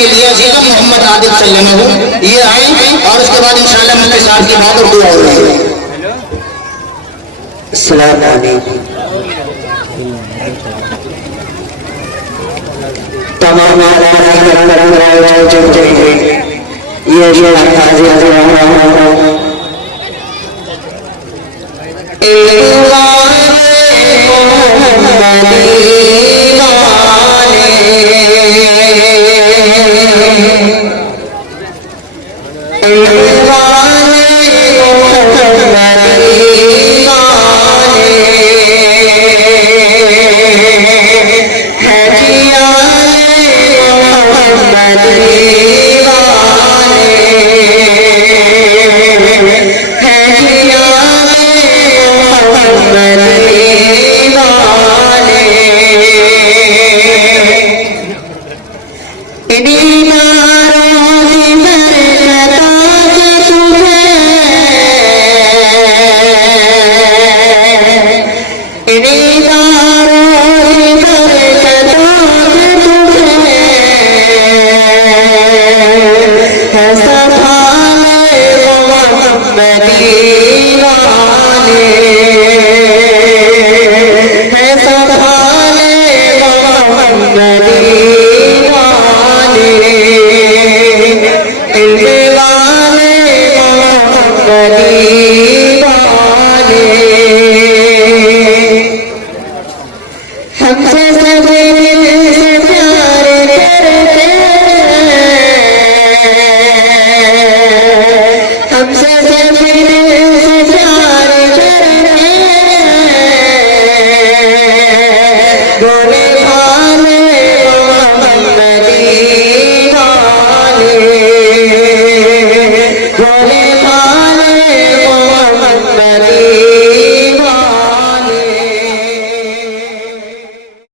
के लिए अजीज मोहम्मद आदिल सल्लल्लाहु ये आए और उसके बाद इंशाअल्लाह मुफ्ती साहब की बात और दुआ होगी। अस्सलाम वालेकुम। तमाम Ini